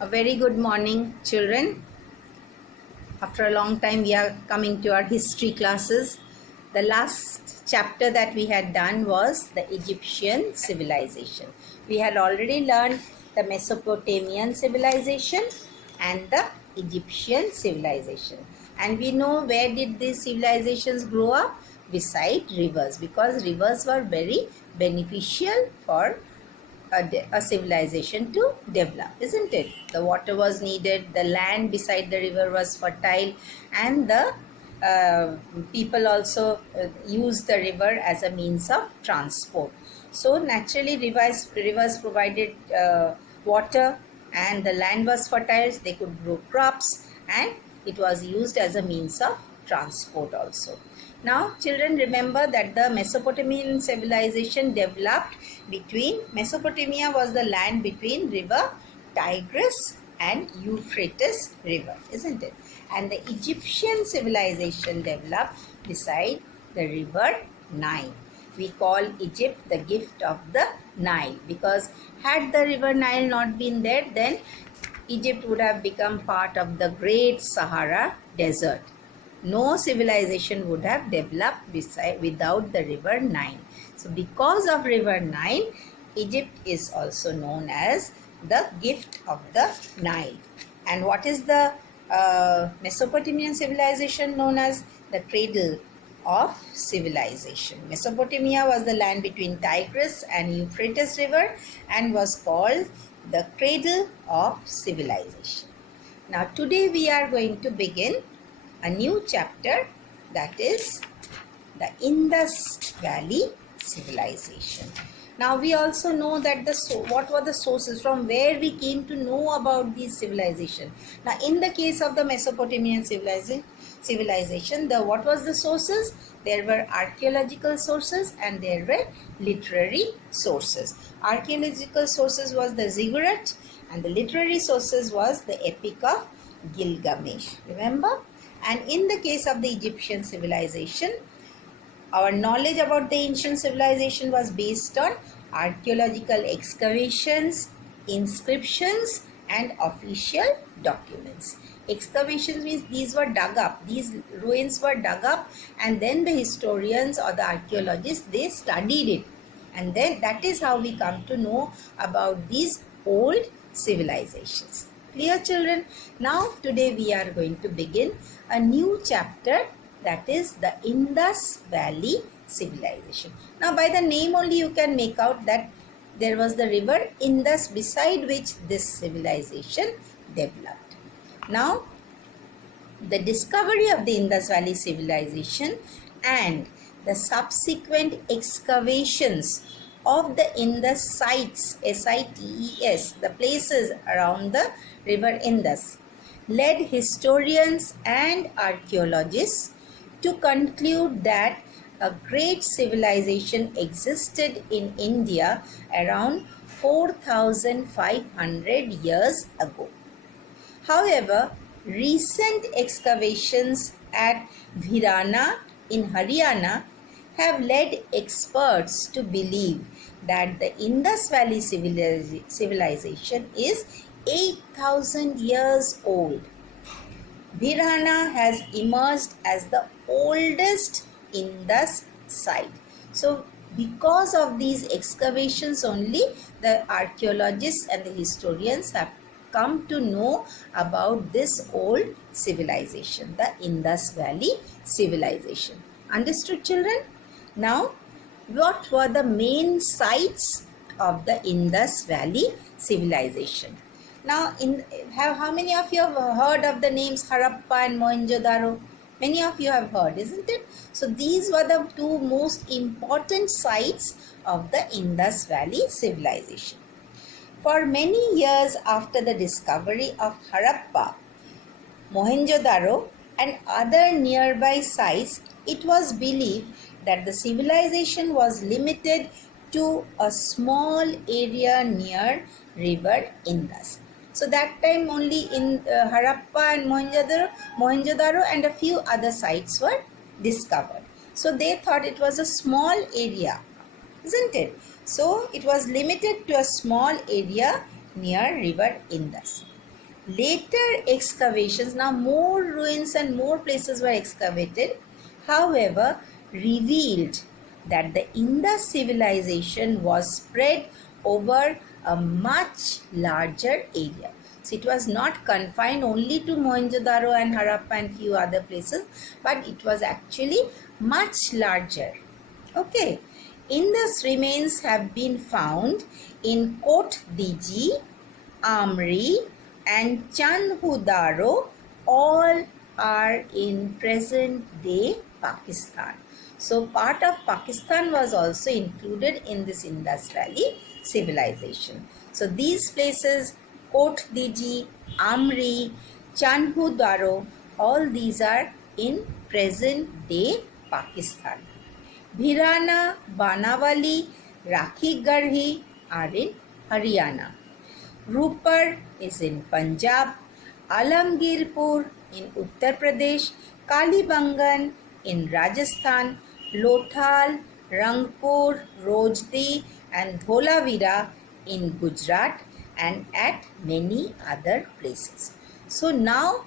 A very good morning, children. After a long time, we are coming to our history classes. The last chapter that we had done was the Egyptian civilization. We had already learned the Mesopotamian civilization and the Egyptian civilization. And we know where did these civilizations grow up? Beside rivers, because rivers were very beneficial for a civilization to develop, isn't it? The water was needed, the land beside the river was fertile, and the people also used the river as a means of transport. So naturally, rivers provided water, and the land was fertile. They could grow crops, and it was used as a means of transport also. Now, children, remember that the Mesopotamian civilization developed between, Mesopotamia was the land between river Tigris and Euphrates river, isn't it? And the Egyptian civilization developed beside the river Nile. We call Egypt the gift of the Nile, because had the river Nile not been there, then Egypt would have become part of the great Sahara desert. No civilization would have developed without the river Nile. So because of river Nile, Egypt is also known as the gift of the Nile. And what is the Mesopotamian civilization known as? The cradle of civilization. Mesopotamia was the land between Tigris and Euphrates river and was called the cradle of civilization. Now today we are going to begin a new chapter, that is the Indus Valley civilization. Now we also know that what were the sources from where we came to know about these civilization. Now in the case of the Mesopotamian civilization, what was the sources? There were archaeological sources and there were literary sources. Archaeological sources was the ziggurat, and the literary sources was the Epic of Gilgamesh. Remember? And in the case of the Egyptian civilization, our knowledge about the ancient civilization was based on archaeological excavations, inscriptions, and official documents. Excavations means these were dug up. These ruins were dug up, and then the historians or the archaeologists, they studied it. And then that is how we come to know about these old civilizations. Clear, children? Now today we are going to begin a new chapter, that is the Indus Valley civilization. Now by the name only you can make out that there was the river Indus beside which this civilization developed. Now the discovery of the Indus Valley civilization and the subsequent excavations of the Indus sites, sites, the places around the river Indus, led historians and archaeologists to conclude that a great civilization existed in India around 4,500 years ago. However, recent excavations at Virana in Haryana have led experts to believe that the Indus Valley civilization is 8,000 years old. Virana has emerged as the oldest Indus site. So because of these excavations only, the archaeologists and the historians have come to know about this old civilization, the Indus Valley civilization. Understood, children? Now, what were the main sites of the Indus Valley civilization? Now, how many of you have heard of the names Harappa and Mohenjo-daro? Many of you have heard, isn't it? So, these were the two most important sites of the Indus Valley civilization. For many years after the discovery of Harappa, Mohenjo-daro and other nearby sites, it was believed that the civilization was limited to a small area near river Indus. So that time only in Harappa and Mohenjo-daro and a few other sites were discovered. So they thought it was a small area, isn't it? So it was limited to a small area near river Indus. Later excavations, now more ruins and more places were excavated, however, revealed that the Indus civilization was spread over a much larger area. So it was not confined only to Mohenjo-daro and Harappa and few other places, but it was actually much larger. Okay. Indus remains have been found in Kot Diji, Amri and Chanhudaro. All are in present day Pakistan. So part of Pakistan was also included in this Indus Valley civilization. So these places, Kot Diji, Amri, Chanhudaro, all these are in present day Pakistan. Bhirana, Banawali, Rakhi Garhi are in Haryana. Rupar is in Punjab, Alamgirpur in Uttar Pradesh, Kalibangan in Rajasthan, Lothal, Rangpur, Rojdi and Dholavira in Gujarat and at many other places. So now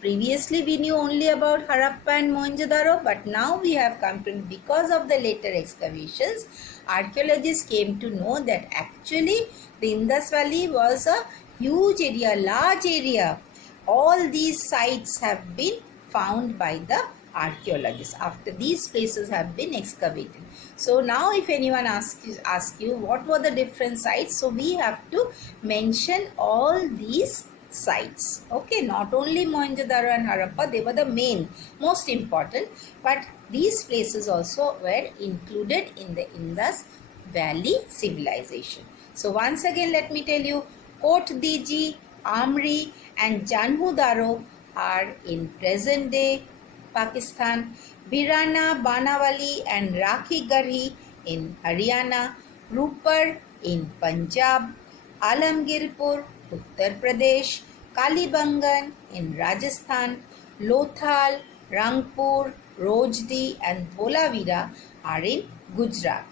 previously we knew only about Harappa and Mohenjo-daro, but now we have come to, because of the later excavations, archaeologists came to know that actually the Indus Valley was a huge area, large area. All these sites have been found by the archaeologists after these places have been excavated. So now if anyone asks you what were the different sites, so we have to mention all these sites. Okay, not only Mohenjo-daro and Harappa, they were the main, most important, but these places also were included in the Indus Valley civilization. So once again let me tell you, Kot Diji, Amri and Janhudaro are in present day Pakistan, Bhirana, Banawali and Rakhi Garhi in Haryana, Rupar in Punjab, Alamgirpur, Uttar Pradesh, Kalibangan in Rajasthan, Lothal, Rangpur, Rojdi and Dholavira are in Gujarat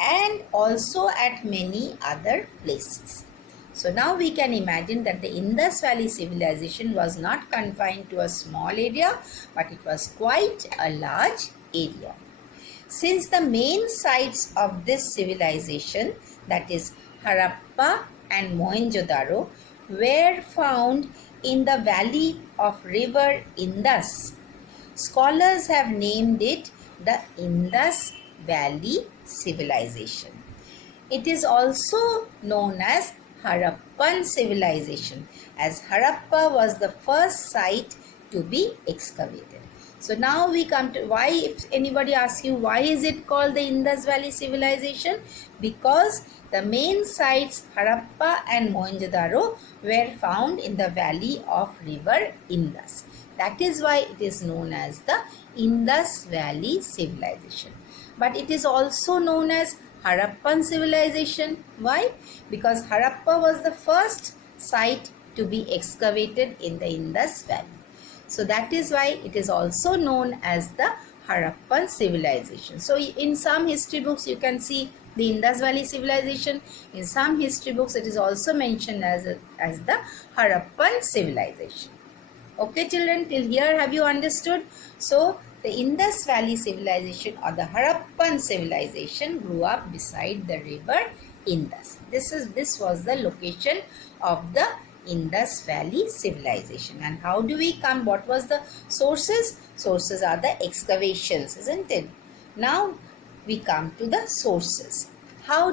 and also at many other places. So now we can imagine that the Indus Valley civilization was not confined to a small area, but it was quite a large area. Since the main sites of this civilization, that is Harappa and Mohenjo-daro, were found in the valley of river Indus, scholars have named it the Indus Valley civilization. It is also known as Harappan civilization, as Harappa was the first site to be excavated. So now we come to why, if anybody asks you why is it called the Indus Valley civilization, because the main sites Harappa and Mohenjo-daro were found in the valley of river Indus. That is why it is known as the Indus Valley civilization. But it is also known as Harappan civilization. Why? Because Harappa was the first site to be excavated in the Indus Valley. So that is why it is also known as the Harappan civilization. So in some history books you can see the Indus Valley civilization. In some history books it is also mentioned as the Harappan civilization. Okay children, till here have you understood? So the Indus Valley civilization or the Harappan civilization grew up beside the river Indus. This was the location of the Indus Valley civilization. And how do we come? What was the sources? Sources are the excavations, isn't it? Now we come to the sources. How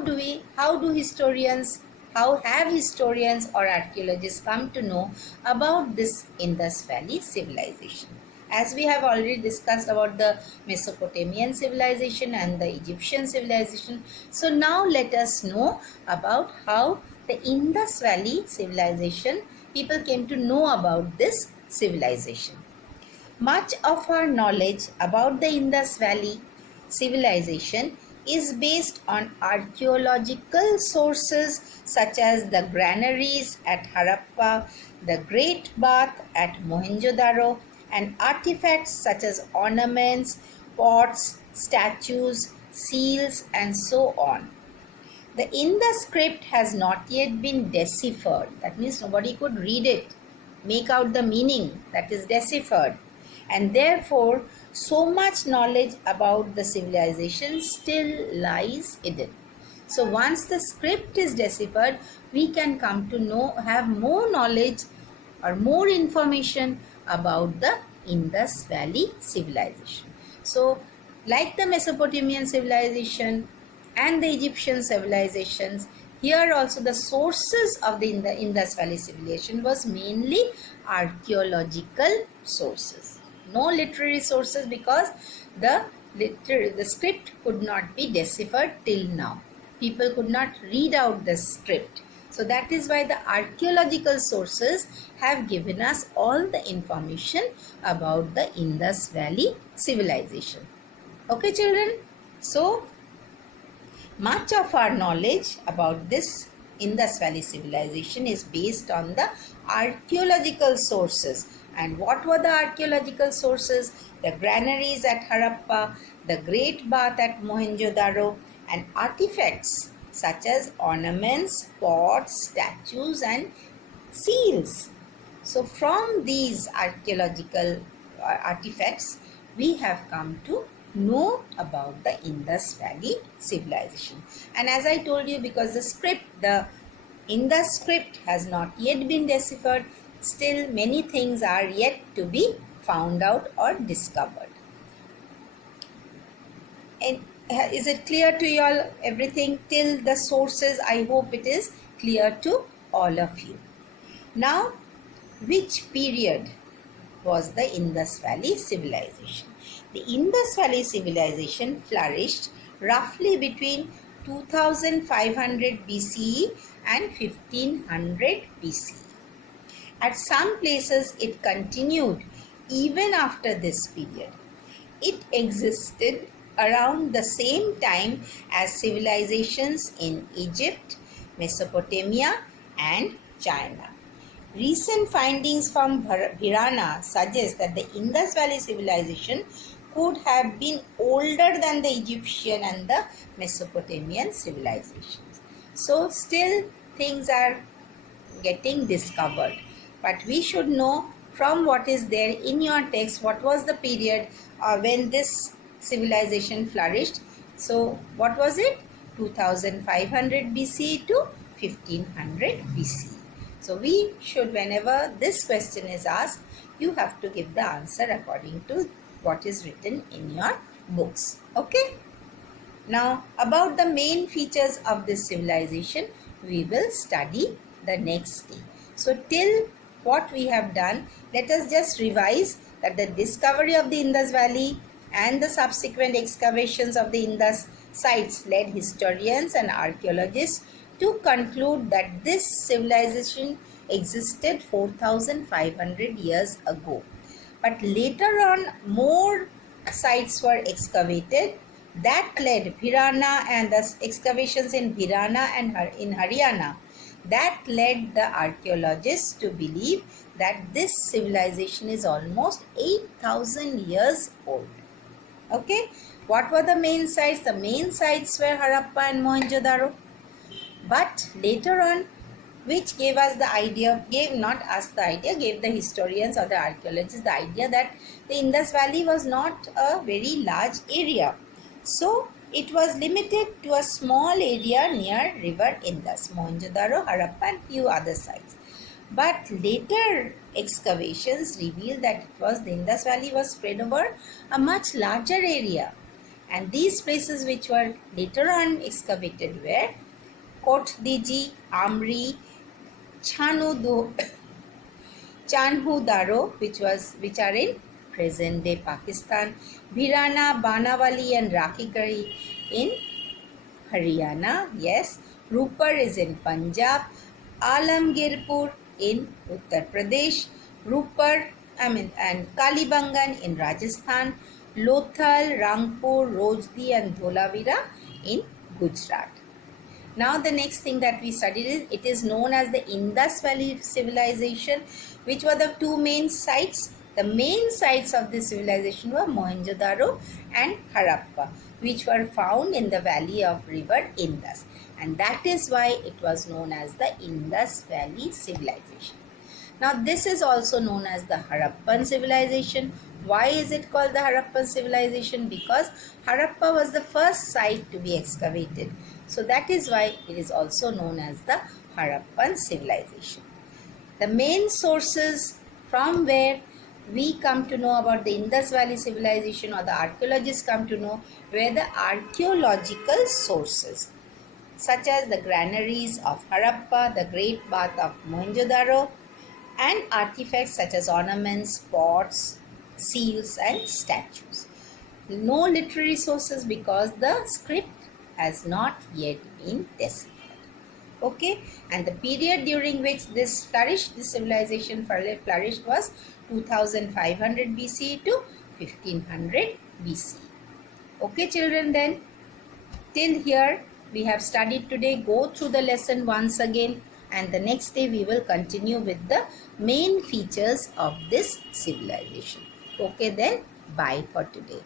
have historians or archaeologists come to know about this Indus Valley civilization? As we have already discussed about the Mesopotamian civilization and the Egyptian civilization. So now let us know about how the Indus Valley civilization, people came to know about this civilization. Much of our knowledge about the Indus Valley civilization is based on archaeological sources such as the granaries at Harappa, the Great Bath at Mohenjo-daro, and artifacts such as ornaments, pots, statues, seals, and so on. The Indus script has not yet been deciphered. That means nobody could read it. make out the meaning, that is deciphered, and therefore so much knowledge about the civilization still lies hidden. So once the script is deciphered, we can come to know, have more knowledge or more information about the Indus Valley civilization. So like the Mesopotamian civilization and the Egyptian civilizations, here also the sources of the Indus Valley civilization was mainly archaeological sources. No literary sources, because the script could not be deciphered till now. People could not read out the script. So that is why the archaeological sources have given us all the information about the Indus Valley civilization. Okay, children? So much of our knowledge about this Indus Valley civilization is based on the archaeological sources. And what were the archaeological sources? The granaries at Harappa, the Great Bath at Mohenjo-daro, and artifacts such as ornaments, pots, statues, and seals. So from these archaeological artifacts, we have come to know about the Indus Valley civilization. And as I told you, because the Indus script has not yet been deciphered, still many things are yet to be found out or discovered. And is it clear to you all, everything till the sources? I hope it is clear to all of you. Now, which period was the Indus Valley civilization? The Indus Valley civilization flourished roughly between 2500 BCE and 1500 BCE. At some places it continued even after this period. It existed around the same time as civilizations in Egypt, Mesopotamia, and China. Recent findings from Bhirana suggest that the Indus Valley civilization could have been older than the Egyptian and the Mesopotamian civilizations. So still things are getting discovered. But we should know from what is there in your text, what was the period when this civilization flourished. So what was it? 2500 BC to 1500 BC. So we should, whenever this question is asked, you have to give the answer according to what is written in your books. Okay? Now about the main features of this civilization, we will study the next day. So till what we have done, let us just revise that the discovery of the Indus Valley and the subsequent excavations of the Indus sites led historians and archaeologists to conclude that this civilization existed 4500 years ago. But later on, more sites were excavated. That led Bhirana, and the excavations in Bhirana and in Haryana, that led the archaeologists to believe that this civilization is almost 8000 years old. Okay, what were the main sites? The main sites were Harappa and Mohenjo-daro. But later on, which gave us the idea, gave the historians or the archaeologists the idea that the Indus Valley was not a very large area. So it was limited to a small area near river Indus, Mohenjo-daro, Harappa, and few other sites. But later excavations revealed that the Indus Valley was spread over a much larger area. And these places which were later on excavated were Kotdiji, Amri, Chanhu-daro, which are in present day Pakistan, Bhirana, Banawali, and Rakhigarhi in Haryana. Yes, Rupar is in Punjab, Alamgirpur in Uttar Pradesh, and Kalibangan in Rajasthan, Lothal, Rangpur, Rojdi, and Dholavira in Gujarat. Now the next thing that we studied is, it is known as the Indus Valley civilization. Which were the two main sites? The main sites of this civilization were Mohenjo-daro and Harappa, which were found in the valley of river Indus. And that is why it was known as the Indus Valley civilization. Now this is also known as the Harappan civilization. Why is it called the Harappan civilization? Because Harappa was the first site to be excavated. So that is why it is also known as the Harappan civilization. The main sources from where we come to know about the Indus Valley civilization, or the archaeologists come to know, were the archaeological sources, such as the granaries of Harappa, the Great Bath of Mohenjo-daro, and artifacts such as ornaments, pots, seals, and statues. No literary sources because the script has not yet been deciphered. Okay, and the period during which this civilization flourished was 2500 BC to 1500 BC. Okay, children, then till here we have studied today. Go through the lesson once again, and the next day we will continue with the main features of this civilization. Okay, then bye for today.